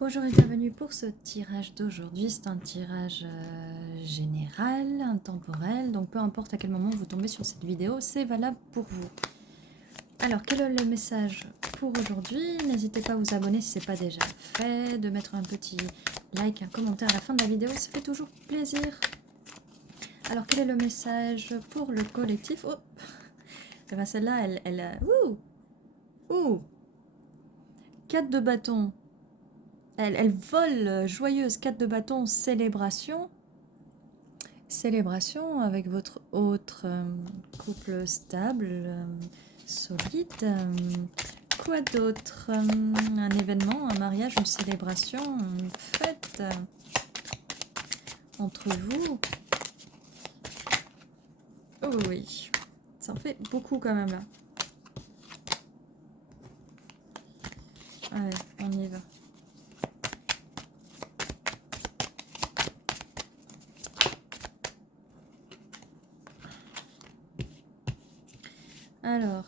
Bonjour et bienvenue pour ce tirage d'aujourd'hui. C'est un tirage général, intemporel, donc peu importe à quel moment vous tombez sur cette vidéo, c'est valable pour vous. Alors, quel est le message pour aujourd'hui? N'hésitez pas à vous abonner si ce n'est pas déjà fait, de mettre un petit like, un commentaire à la fin de la vidéo, ça fait toujours plaisir. Alors, quel est le message pour le collectif? Oh, eh ben celle-là, ouh 4 de bâton. Elle vole, joyeuse, 4 de bâton, célébration. Célébration avec votre autre couple stable, solide. Quoi d'autre? Un événement, un mariage, une célébration, une fête entre vous. Oh oui, ça en fait beaucoup quand même là. Allez, on y va. Alors,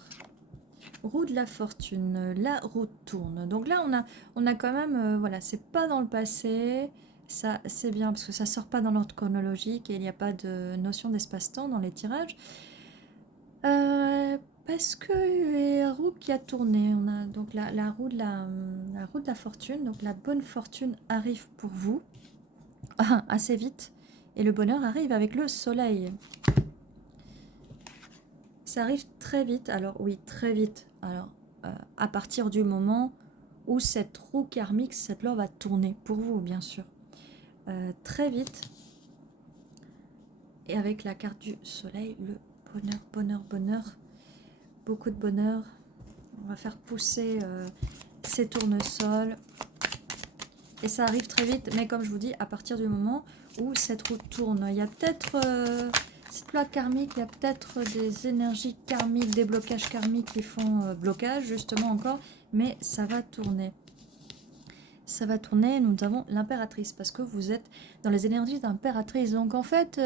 roue de la fortune, la roue tourne. Donc là, on a quand même, voilà, c'est pas dans le passé, ça c'est bien parce que ça sort pas dans l'ordre chronologique et il n'y a pas de notion d'espace-temps dans les tirages. Parce que la roue qui a tourné, on a donc la roue de la roue de la fortune, donc la bonne fortune arrive pour vous assez vite et le bonheur arrive avec le soleil. Ça arrive très vite, alors oui, très vite. Alors, à partir du moment où cette roue karmique, cette loi va tourner, pour vous bien sûr. Très vite. Et avec la carte du soleil, le bonheur, bonheur, bonheur. Beaucoup de bonheur. On va faire pousser ces tournesols. Et ça arrive très vite, mais comme je vous dis, à partir du moment où cette roue tourne, il y a peut-être... cette loi karmique, il y a peut-être des énergies karmiques, des blocages karmiques qui font blocage, justement encore, mais ça va tourner. Ça va tourner, nous avons l'impératrice, parce que vous êtes dans les énergies d'impératrice. Donc en fait,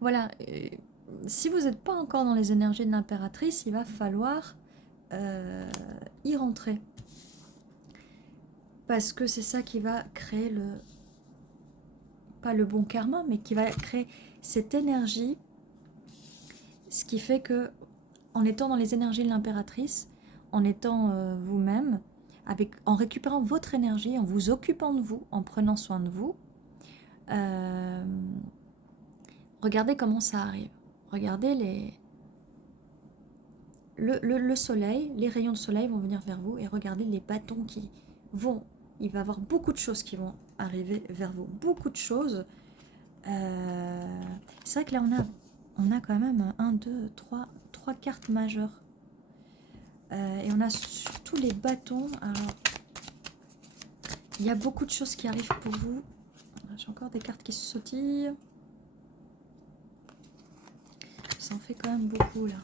voilà, si vous n'êtes pas encore dans les énergies de l'impératrice, il va falloir y rentrer. Parce que c'est ça qui va créer le... pas le bon karma, mais qui va créer cette énergie, ce qui fait que, en étant dans les énergies de l'impératrice, en étant vous-même, en récupérant votre énergie, en vous occupant de vous, en prenant soin de vous, regardez comment ça arrive. Regardez le soleil, les rayons de soleil vont venir vers vous et regardez les bâtons qui vont... Il va y avoir beaucoup de choses qui vont arriver vers vous. Beaucoup de choses. C'est vrai que là, on a quand même 1, 2, 3 cartes majeures. Et on a surtout les bâtons. Alors, il y a beaucoup de choses qui arrivent pour vous. J'ai encore des cartes qui se sautillent. Ça en fait quand même beaucoup, là.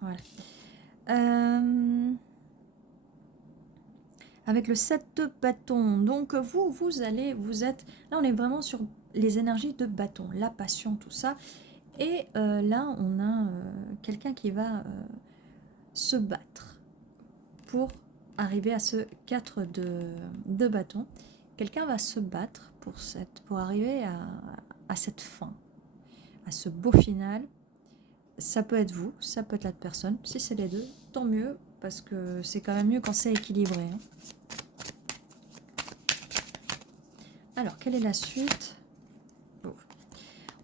Voilà. Avec le 7 de bâton. Donc, vous êtes... Là, on est vraiment sur les énergies de bâton. La passion, tout ça. Et là, on a quelqu'un qui va se battre pour arriver à ce 4 de bâton. Quelqu'un va se battre pour arriver à cette fin, à ce beau final. Ça peut être vous, ça peut être l'autre personne. Si c'est les deux, tant mieux, parce que c'est quand même mieux quand c'est équilibré. Hein. Alors, quelle est la suite?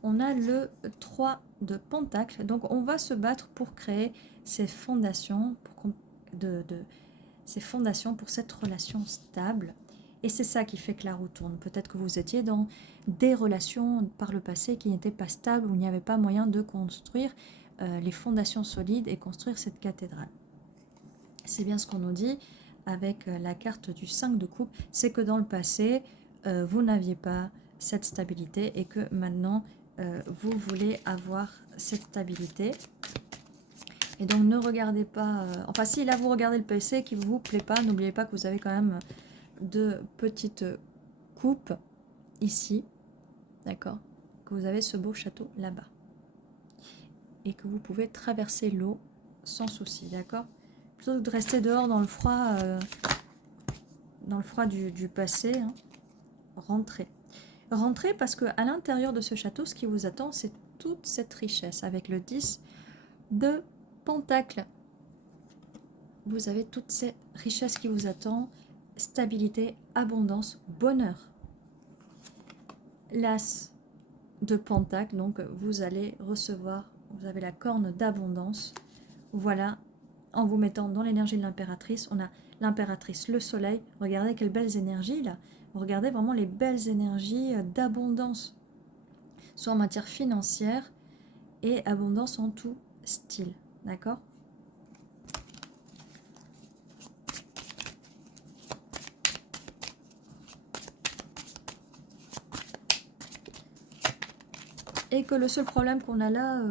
On a le 3 de pentacle. Donc, on va se battre pour créer ces fondations, ces fondations pour cette relation stable. Et c'est ça qui fait que la roue tourne. Peut-être que vous étiez dans des relations par le passé qui n'étaient pas stables, où il n'y avait pas moyen de construire les fondations solides et construire cette cathédrale. C'est bien ce qu'on nous dit avec la carte du 5 de coupe. C'est que dans le passé, vous n'aviez pas cette stabilité et que maintenant, vous voulez avoir cette stabilité. Et donc ne regardez pas... enfin si là vous regardez le PC qui ne vous plaît pas, n'oubliez pas que vous avez quand même de petites coupes ici. D'accord? Que vous avez ce beau château là-bas. Et que vous pouvez traverser l'eau sans souci, d'accord? Plutôt que de rester dehors dans le froid du passé, hein, rentrez. Rentrez parce qu'à l'intérieur de ce château, ce qui vous attend, c'est toute cette richesse. Avec le 10 de Pentacle, vous avez toute cette richesse qui vous attend, stabilité, abondance, bonheur. L'As de Pentacle, donc vous allez recevoir, vous avez la corne d'abondance. Voilà, en vous mettant dans l'énergie de l'impératrice, on a l'impératrice, le soleil. Regardez quelles belles énergies là. Regardez vraiment les belles énergies d'abondance, soit en matière financière et abondance en tout style. D'accord? Et que le seul problème qu'on a là,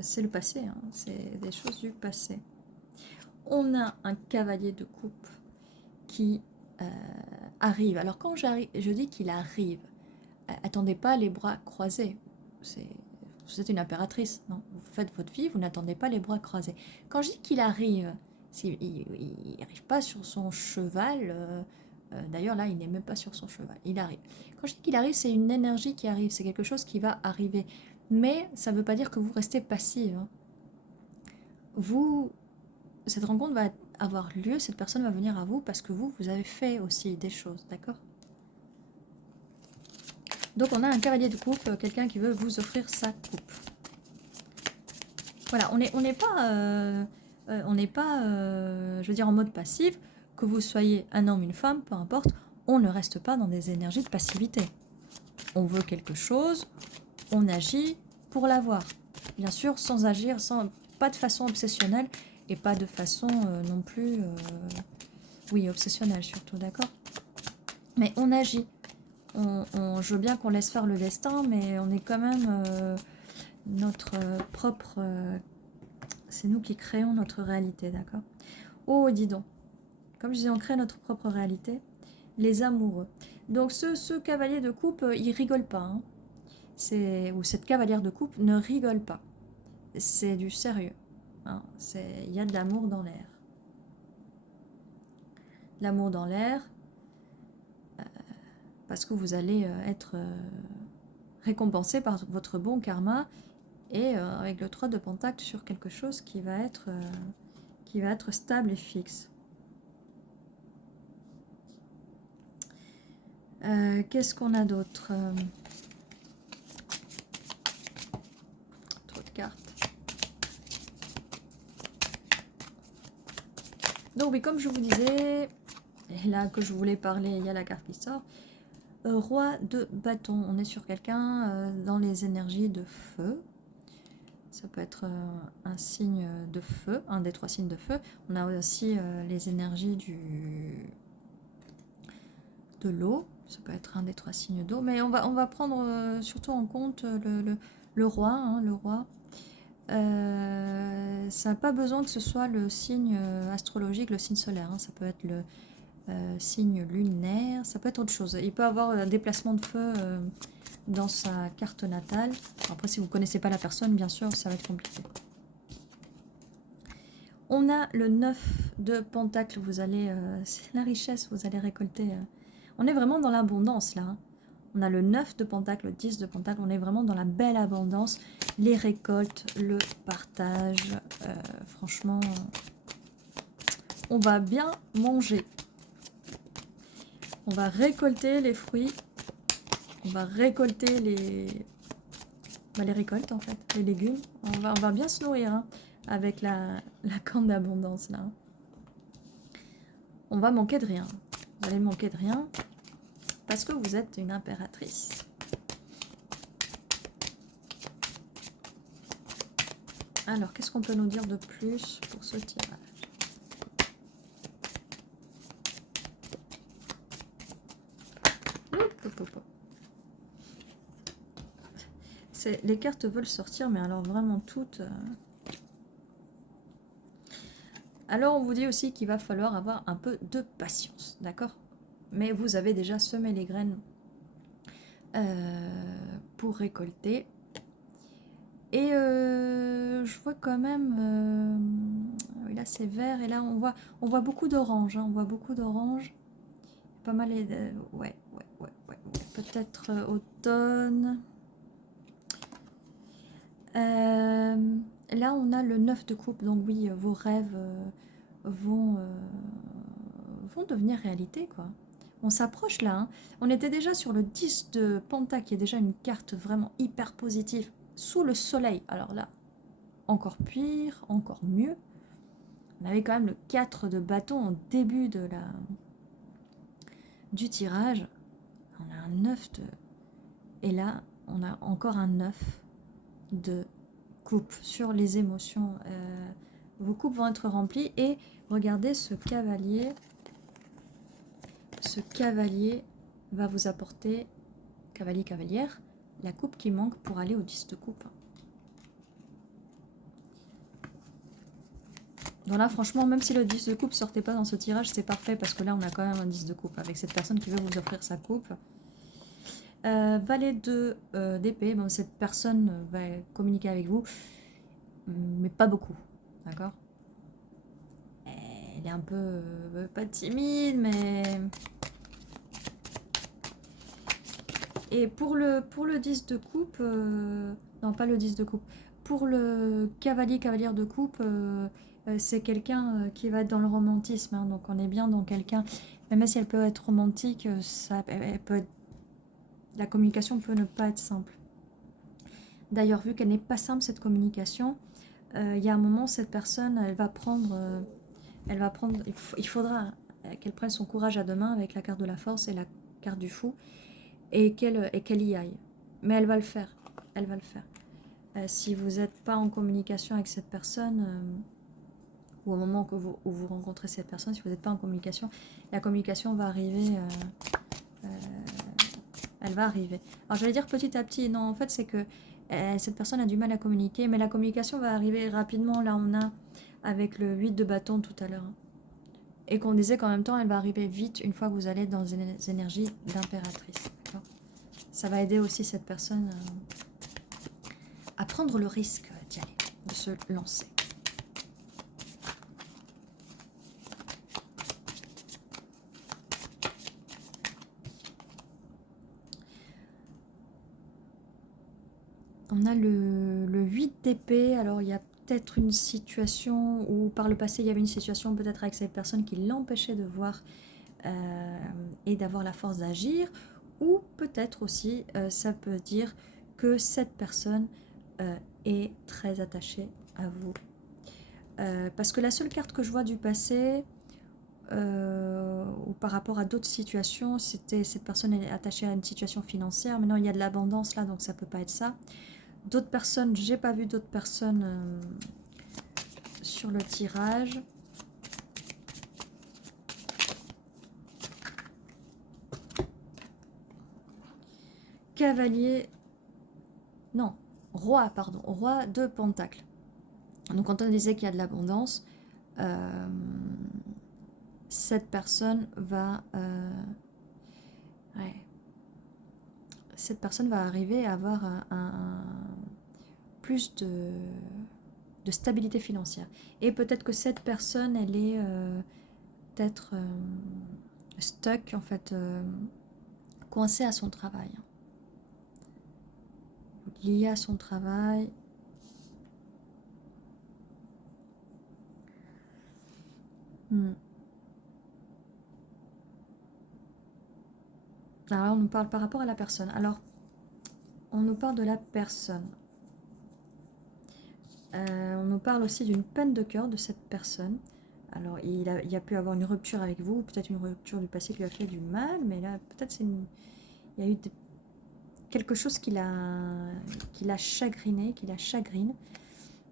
c'est le passé. Hein. C'est des choses du passé. On a un cavalier de coupe qui arrive. Alors quand je dis qu'il arrive, attendez pas les bras croisés. Vous êtes une impératrice, non? Vous faites votre vie, vous n'attendez pas les bras croisés. Quand je dis qu'il arrive, il n'arrive pas sur son cheval. D'ailleurs, là, il n'est même pas sur son cheval. Il arrive. Quand je dis qu'il arrive, c'est une énergie qui arrive. C'est quelque chose qui va arriver. Mais ça ne veut pas dire que vous restez passive. Hein. Cette rencontre va avoir lieu. Cette personne va venir à vous parce que vous avez fait aussi des choses. D'accord? Donc, on a un cavalier de coupe, quelqu'un qui veut vous offrir sa coupe. Voilà, on n'est pas, je veux dire, en mode passif. Que vous soyez un homme, une femme, peu importe, on ne reste pas dans des énergies de passivité. On veut quelque chose, on agit pour l'avoir. Bien sûr, sans agir, pas de façon obsessionnelle et pas de façon non plus, oui, obsessionnelle surtout, d'accord? Mais on agit. Je veux bien qu'on laisse faire le destin, mais on est quand même notre propre... c'est nous qui créons notre réalité, d'accord? Oh, dis donc. Comme je disais, on crée notre propre réalité. Les amoureux. Donc ce cavalier de coupe, il rigole pas. Hein. Ou cette cavalière de coupe ne rigole pas. C'est du sérieux. Hein. Il y a de l'amour dans l'air. L'amour dans l'air, parce que vous allez être récompensé par votre bon karma et avec le 3 de Pentacle sur quelque chose qui va être stable et fixe. Qu'est-ce qu'on a d'autre? Trop de cartes. Donc oui, comme je vous disais, et là que je voulais parler, il y a la carte qui sort. Roi de bâton, on est sur quelqu'un dans les énergies de feu. Ça peut être un signe de feu, un des 3 signes de feu. On a aussi les énergies de l'eau. Ça peut être un des 3 signes d'eau. Mais on va prendre surtout en compte le roi. Hein, le roi. Ça n'a pas besoin que ce soit le signe astrologique, le signe solaire. Hein. Ça peut être le signe lunaire. Ça peut être autre chose. Il peut avoir un déplacement de feu dans sa carte natale. Après, si vous ne connaissez pas la personne, bien sûr, ça va être compliqué. On a le 9 de Pentacle. Vous allez, c'est la richesse, vous allez récolter. On est vraiment dans l'abondance, là. Hein. On a le 9 de Pentacle, le 10 de Pentacle. On est vraiment dans la belle abondance. Les récoltes, le partage. Franchement, on va bien manger. On va récolter les fruits. On va récolter les récoltes, en fait, les légumes. On va bien se nourrir hein, avec la corne d'abondance, là. On va manquer de rien. Vous allez manquer de rien parce que vous êtes une impératrice. Alors, qu'est-ce qu'on peut nous dire de plus pour ce tirage? Les cartes veulent sortir, mais alors vraiment toutes... Alors, on vous dit aussi qu'il va falloir avoir un peu de patience, d'accord? Mais vous avez déjà semé les graines pour récolter. Et je vois quand même... oui, là, c'est vert. Et là, on voit beaucoup d'orange. Hein, on voit beaucoup d'orange. Pas mal... ouais. Peut-être automne. Là, on a le 9 de coupe. Donc oui, vos rêves vont devenir réalité, quoi. On s'approche là. Hein. On était déjà sur le 10 de Penta, qui est déjà une carte vraiment hyper positive. Sous le soleil. Alors là, encore pire, encore mieux. On avait quand même le 4 de bâton en début du tirage. On a un 9 de... Et là, on a encore un 9 de coupe sur les émotions. Vos coupes vont être remplies. Et regardez ce cavalier. Ce cavalier va vous apporter, cavalier, cavalière, la coupe qui manque pour aller au 10 de coupe. Donc là, franchement, même si le 10 de coupe sortait pas dans ce tirage, c'est parfait parce que là, on a quand même un 10 de coupe avec cette personne qui veut vous offrir sa coupe. Valet de d'épée, bon, cette personne va communiquer avec vous, mais pas beaucoup, d'accord? Elle est un peu, pas timide, mais... Et pour le 10 de coupe, non pas le 10 de coupe, pour le cavalier, cavalière de coupe, c'est quelqu'un qui va être dans le romantisme, hein, donc on est bien dans quelqu'un, même si elle peut être romantique, elle peut être, la communication peut ne pas être simple. D'ailleurs, vu qu'elle n'est pas simple cette communication, il y a un moment, cette personne, elle va prendre, il faudra qu'elle prenne son courage à deux mains avec la carte de la force et la carte du fou, et qu'elle y aille. Mais elle va le faire. Elle va le faire. Si vous n'êtes pas en communication avec cette personne, ou au moment où vous rencontrez cette personne, si vous n'êtes pas en communication, la communication va arriver. Elle va arriver. Alors je vais dire petit à petit. Non, en fait, c'est que cette personne a du mal à communiquer, mais la communication va arriver rapidement. Là, on a avec le 8 de bâton tout à l'heure. Hein. Et qu'on disait qu'en même temps, elle va arriver vite une fois que vous allez dans les énergies d'impératrice. Ça va aider aussi cette personne à prendre le risque d'y aller, de se lancer. On a le 8 d'épée. Alors, il y a peut-être une situation où, par le passé, il y avait une situation peut-être avec cette personne qui l'empêchait de voir et d'avoir la force d'agir. Ou peut-être aussi, ça peut dire que cette personne est très attachée à vous. Parce que la seule carte que je vois du passé, ou par rapport à d'autres situations, c'était cette personne est attachée à une situation financière. Maintenant, il y a de l'abondance là, donc ça peut pas être ça. D'autres personnes, j'ai pas vu d'autres personnes sur le tirage. Cavalier, non, roi, pardon, roi de Pentacle. Donc quand on disait qu'il y a de l'abondance, cette personne va... cette personne va arriver à avoir plus de stabilité financière. Et peut-être que cette personne, elle est peut-être stuck, en fait, coincée à son travail. Liée à son travail. Alors là, on nous parle par rapport à la personne. Alors, on nous parle de la personne. On nous parle aussi d'une peine de cœur de cette personne. Alors, il a pu avoir une rupture avec vous, peut-être une rupture du passé qui lui a fait du mal, mais là, peut-être il y a eu quelque chose qui l'a chagriné, qui la chagrine,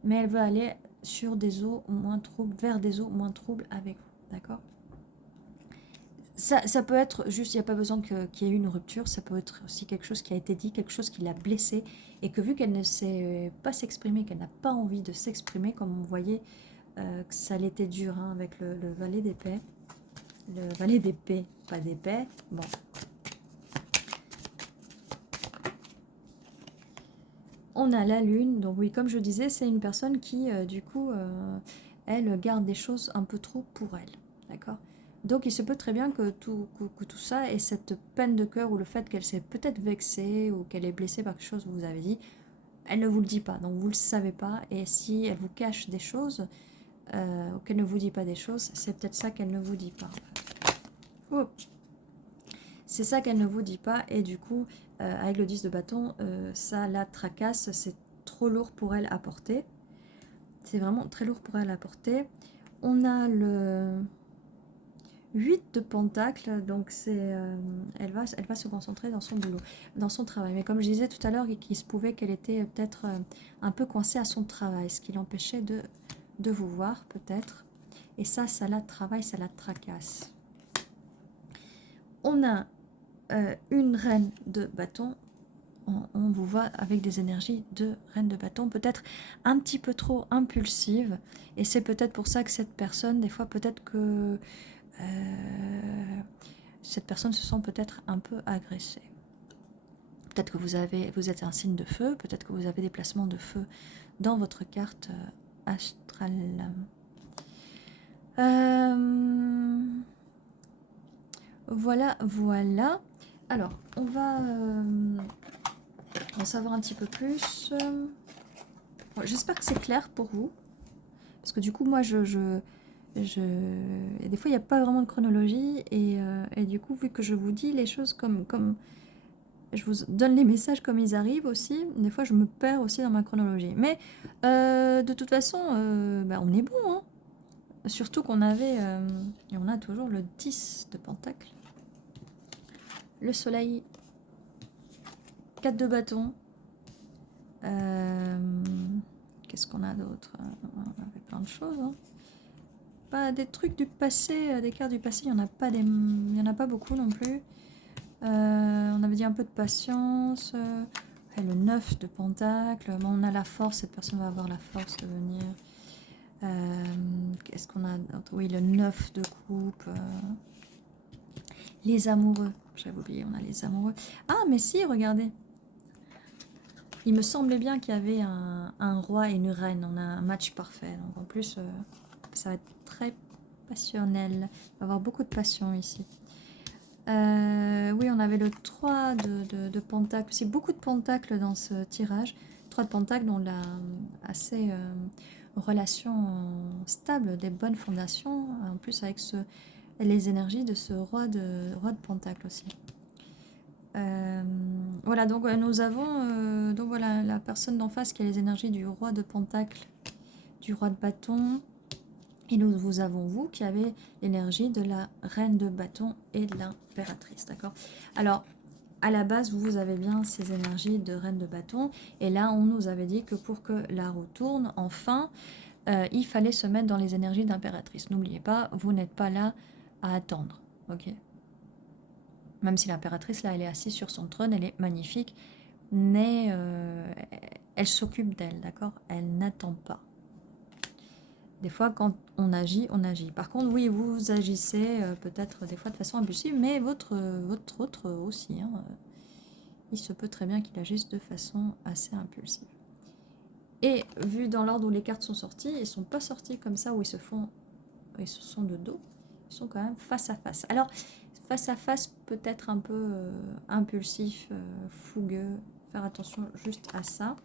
mais elle veut aller sur des eaux moins troubles, vers des eaux moins troubles avec vous, d'accord? Ça peut être juste, il n'y a pas besoin qu'il y ait eu une rupture, ça peut être aussi quelque chose qui a été dit, quelque chose qui l'a blessée, et que vu qu'elle ne sait pas s'exprimer, qu'elle n'a pas envie de s'exprimer, comme on voyait que ça l'était dur hein, avec le valet d'épée. Le valet d'épée, pas d'épée, bon. On a la lune, donc oui, comme je disais, c'est une personne qui, du coup, elle garde des choses un peu trop pour elle, d'accord? Donc il se peut très bien que tout ça et cette peine de cœur ou le fait qu'elle s'est peut-être vexée ou qu'elle est blessée par quelque chose que vous avez dit, elle ne vous le dit pas, donc vous ne le savez pas. Et si elle vous cache des choses, ou qu'elle ne vous dit pas des choses, c'est peut-être ça qu'elle ne vous dit pas. Oh. C'est ça qu'elle ne vous dit pas, et du coup, avec le 10 de bâton, ça la tracasse, c'est trop lourd pour elle à porter. C'est vraiment très lourd pour elle à porter. On a le 8 de pentacle, donc elle va se concentrer dans son boulot, dans son travail. Mais comme je disais tout à l'heure, il se pouvait qu'elle était peut-être un peu coincée à son travail, ce qui l'empêchait de vous voir peut-être. Et ça la travaille, ça la tracasse. On a une reine de bâton. On vous voit avec des énergies de reine de bâton, peut-être un petit peu trop impulsive. Et c'est peut-être pour ça que cette personne, des fois, peut-être que cette personne se sent peut-être un peu agressée. Peut-être que vous êtes un signe de feu, peut-être que vous avez des placements de feu dans votre carte astrale. Voilà, voilà. Alors, on va en savoir un petit peu plus. Bon, j'espère que c'est clair pour vous. Parce que du coup, moi, et des fois, il n'y a pas vraiment de chronologie. Et du coup, vu que je vous dis les choses comme je vous donne les messages comme ils arrivent aussi, des fois, je me perds aussi dans ma chronologie. Mais de toute façon, bah, on est bon. Hein. Surtout qu'on avait, et on a toujours le 10 de pentacle. Le soleil, 4 de bâton. Qu'est-ce qu'on a d'autre? On avait plein de choses. Hein. Pas des trucs du passé, des cartes du passé, il n'y en a pas beaucoup non plus. On avait dit un peu de patience. Le 9 de pentacle. Bon, on a la force, cette personne va avoir la force de venir. Qu'est-ce qu'on a d'autre? Oui, le 9 de coupe. Les amoureux. J'avais oublié, on a les amoureux. Ah, mais si, regardez. Il me semblait bien qu'il y avait un roi et une reine. On a un match parfait. Donc en plus, ça va être très passionnel. On va avoir beaucoup de passion ici. Oui, on avait le 3 de pentacle. C'est beaucoup de pentacles dans ce tirage. 3 de pentacle, dont la assez relation stable, des bonnes fondations. En plus, avec les énergies de ce roi de pentacle aussi. Voilà, donc nous avons donc voilà, la personne d'en face qui a les énergies du roi de pentacle, du roi de bâton, et vous avons vous qui avez l'énergie de la reine de bâton et de l'impératrice, d'accord? Alors, à la base, vous avez bien ces énergies de reine de bâton, et là, on nous avait dit que pour que la roue tourne, enfin, il fallait se mettre dans les énergies d'impératrice. N'oubliez pas, vous n'êtes pas là à attendre, ok? Même si l'impératrice, là, elle est assise sur son trône, elle est magnifique, mais elle s'occupe d'elle, d'accord? Elle n'attend pas. Des fois, quand on agit, on agit. Par contre, oui, vous agissez peut-être des fois de façon impulsive, mais votre autre aussi. Hein, il se peut très bien qu'il agisse de façon assez impulsive. Et vu dans l'ordre où les cartes sont sorties, ils ne sont pas sortis comme ça, où ils se sont de dos. Ils sont quand même face à face. Alors, face à face, peut-être un peu impulsif, fougueux. Faire attention juste à ça.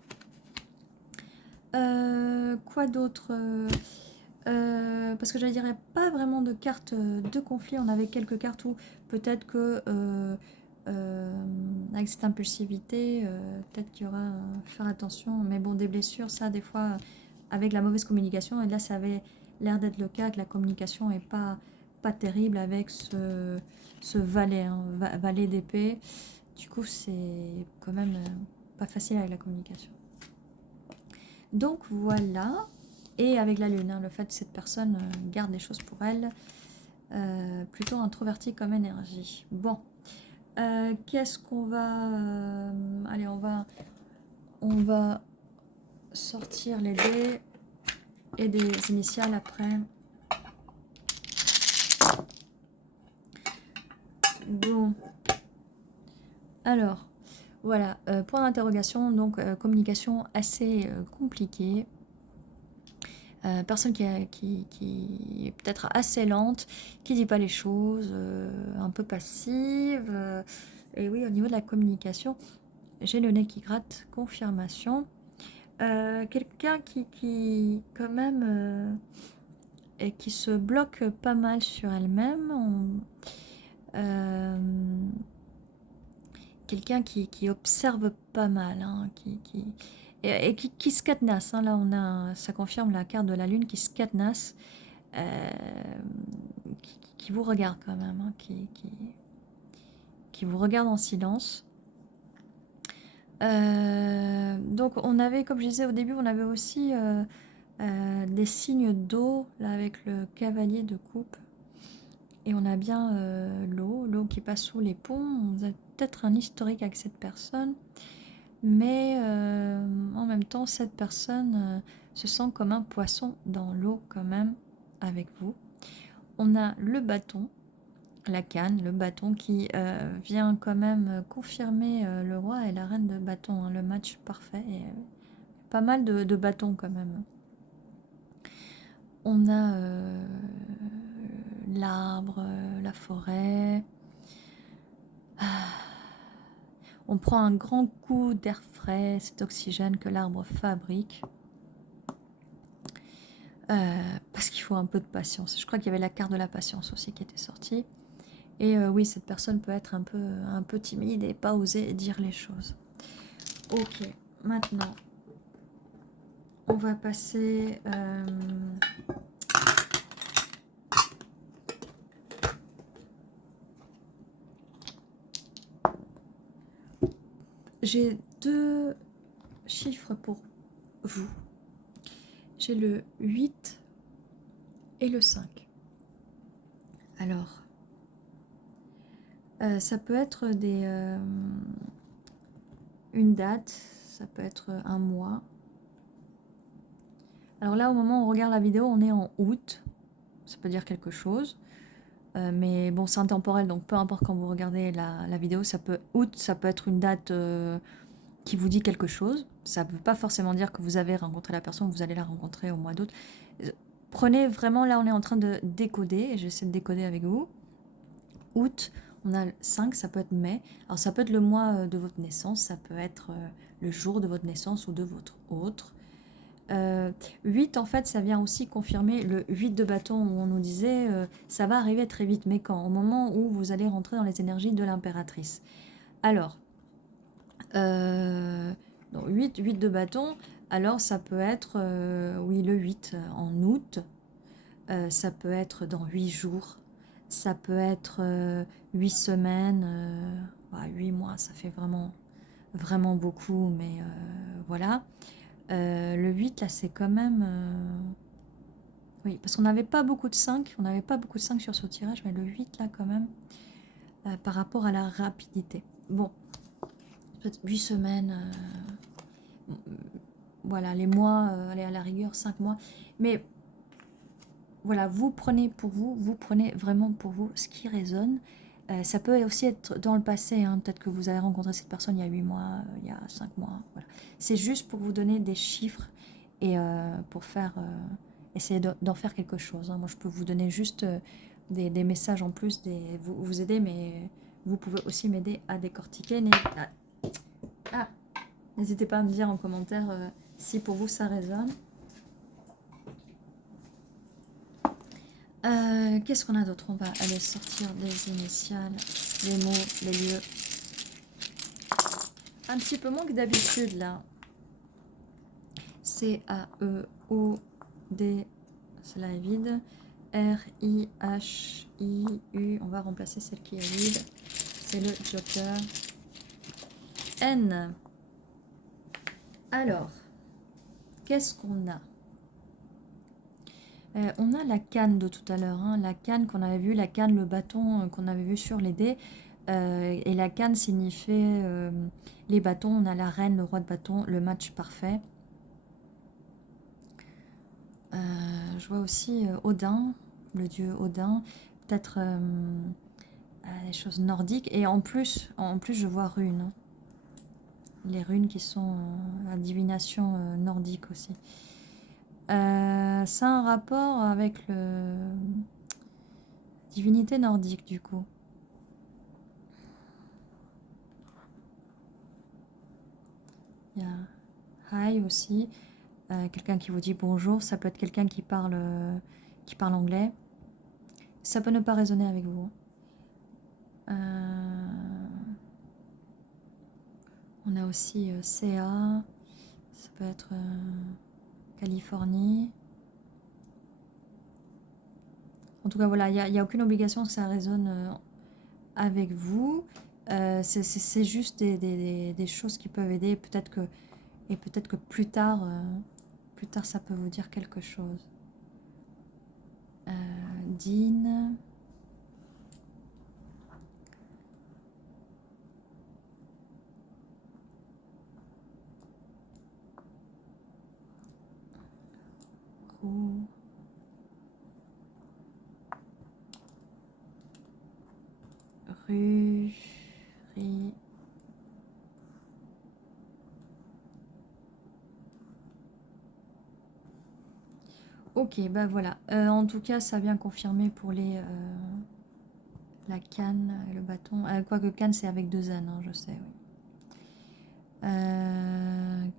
Quoi d'autre? Parce que je ne dirais pas vraiment de cartes de conflit. On avait quelques cartes où peut-être que avec cette impulsivité, peut-être qu'il y aura faire attention. Mais bon, des blessures, ça, des fois, avec la mauvaise communication. Et là, ça avait l'air d'être le cas, que la communication n'est pas terrible avec ce valet, hein, valet d'épée. Du coup, c'est quand même pas facile avec la communication. Donc voilà, et avec la lune, hein, le fait que cette personne garde les choses pour elle, plutôt introvertie comme énergie. Bon, qu'est-ce qu'on va... allez, on va sortir les dés et des initiales après. Bon, alors, Voilà, point d'interrogation, donc communication assez compliquée. Personne qui est peut-être assez lente, qui dit pas les choses, un peu passive. Et oui, au niveau de la communication, j'ai le nez qui gratte, confirmation. Quelqu'un quand même, et qui se bloque pas mal sur elle-même. Euh, Quelqu'un qui observe pas mal, hein, et qui se cadenasse. Hein. Là, ça confirme la carte de la lune qui se cadenasse, euh, qui vous regarde quand même, hein, qui vous regarde en silence. Donc, on avait, comme je disais au début, on avait aussi des signes d'eau, là, avec le cavalier de coupe. Et on a bien l'eau qui passe sous les ponts. On a peut-être un historique avec cette personne. Mais en même temps, cette personne se sent comme un poisson dans l'eau quand même avec vous. On a le bâton, la canne, le bâton qui vient quand même confirmer le roi et la reine de bâton, hein, le match parfait. Et, pas mal de bâtons quand même. On a l'arbre, la forêt. On prend un grand coup d'air frais, cet oxygène que l'arbre fabrique. Parce qu'il faut un peu de patience. Je crois qu'il y avait la carte de la patience aussi qui était sortie. Et oui, cette personne peut être un peu timide et pas oser dire les choses. Ok, maintenant, on va passer... J'ai 2 chiffres pour vous. J'ai le 8 et le 5. Alors, ça peut être une date, ça peut être un mois. Alors là, au moment où on regarde la vidéo, on est en août. Ça peut dire quelque chose. Mais bon, c'est intemporel, donc peu importe quand vous regardez la vidéo, août, ça peut être une date qui vous dit quelque chose. Ça ne veut pas forcément dire que vous avez rencontré la personne, vous allez la rencontrer au mois d'août. Prenez vraiment, là on est en train de décoder, et j'essaie de décoder avec vous. Août, on a le 5, ça peut être mai. Alors ça peut être le mois de votre naissance, ça peut être le jour de votre naissance ou de votre autre. 8, en fait, ça vient aussi confirmer le 8 de bâton où on nous disait ça va arriver très vite, mais quand? Au moment où vous allez rentrer dans les énergies de l'impératrice. Alors, donc 8 de bâton, alors ça peut être, oui, le 8 en août, ça peut être dans 8 jours, ça peut être 8 semaines, 8 mois, ça fait vraiment, vraiment beaucoup, mais voilà. Le 8, là, c'est quand même... oui, parce qu'on n'avait pas beaucoup de 5, on n'avait pas beaucoup de 5 sur ce tirage, mais le 8, là, quand même, par rapport à la rapidité. Bon, peut-être 8 semaines, voilà, les mois, allez, à la rigueur, 5 mois. Mais voilà, vous prenez pour vous, vous prenez vraiment pour vous ce qui résonne. Ça peut aussi être dans le passé, hein, peut-être que vous avez rencontré cette personne il y a 8 mois, il y a 5 mois. Voilà. C'est juste pour vous donner des chiffres et pour faire, essayer d'en faire quelque chose. Hein. Moi, je peux vous donner juste des messages en plus, vous aider, mais vous pouvez aussi m'aider à décortiquer. N'hésitez pas à me dire en commentaire si pour vous ça résonne. Qu'est-ce qu'on a d'autre? On va aller sortir des initiales, les mots, les lieux. Un petit peu moins que d'habitude là. C-A-E-O-D, cela est vide. R-I-H-I-U, on va remplacer celle qui est vide. C'est le Joker. N. Alors, qu'est-ce qu'on a? On a la canne de tout à l'heure, hein, la canne qu'on avait vue, la canne, le bâton qu'on avait vu sur les dés. Et la canne signifiait les bâtons. On a la reine, le roi de bâton, le match parfait. Je vois aussi Odin, le dieu Odin, peut-être des choses nordiques. Et en plus je vois rune. les runes qui sont à divination nordique aussi. Ça a un rapport avec le divinité nordique du coup. Il y a hi aussi, quelqu'un qui vous dit bonjour, ça peut être quelqu'un qui parle anglais. Ça peut ne pas résonner avec vous. On a aussi CA, ça peut être Californie. En tout cas, voilà, il n'y a aucune obligation que ça résonne avec vous. C'est juste des choses qui peuvent aider. Peut-être que plus tard, ça peut vous dire quelque chose. Dean. Roux. Rue. Ri. Ok, bah voilà. En tout cas, ça vient confirmer pour la canne et le bâton. Quoique canne, c'est avec 2 ânes, hein, je sais, oui.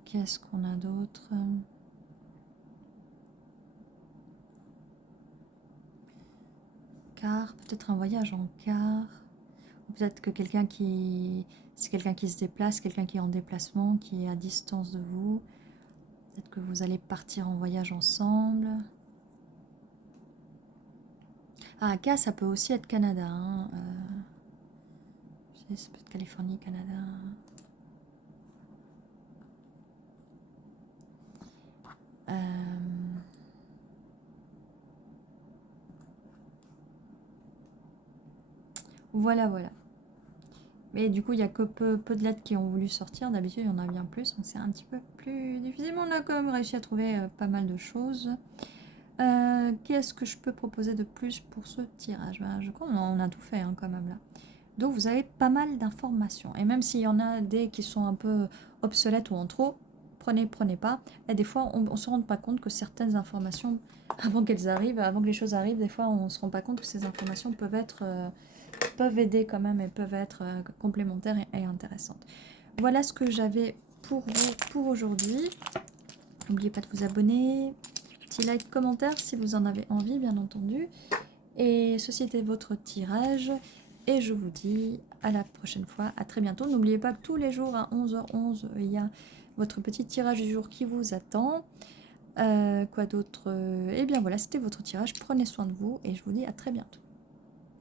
Qu'est-ce qu'on a d'autre? Car, peut-être un voyage en car. Ou peut-être que c'est quelqu'un qui se déplace, quelqu'un qui est en déplacement, qui est à distance de vous. Peut-être que vous allez partir en voyage ensemble. Ah, K, ça peut aussi être Canada. Hein. Ça peut être Californie, Canada. Voilà, voilà. Mais du coup, il n'y a que peu de lettres qui ont voulu sortir. D'habitude, il y en a bien plus. Donc c'est un petit peu plus difficile. Mais on a quand même réussi à trouver pas mal de choses. Qu'est-ce que je peux proposer de plus pour ce tirage? Ben, je crois qu'on a tout fait hein, quand même là. Donc vous avez pas mal d'informations. Et même s'il y en a des qui sont un peu obsolètes ou en trop, prenez pas. Et des fois, on ne se rend pas compte que certaines informations, avant qu'elles arrivent, avant que les choses arrivent, des fois, on ne se rend pas compte que ces informations peuvent aider quand même et peuvent être complémentaires et intéressantes. Voilà ce que j'avais pour vous pour aujourd'hui. N'oubliez pas de vous abonner, petit like, commentaire si vous en avez envie, bien entendu. Et ceci était votre tirage. Et je vous dis à la prochaine fois, à très bientôt. N'oubliez pas que tous les jours à 11h11, il y a votre petit tirage du jour qui vous attend. Quoi d'autre? Eh bien voilà, c'était votre tirage. Prenez soin de vous et je vous dis à très bientôt.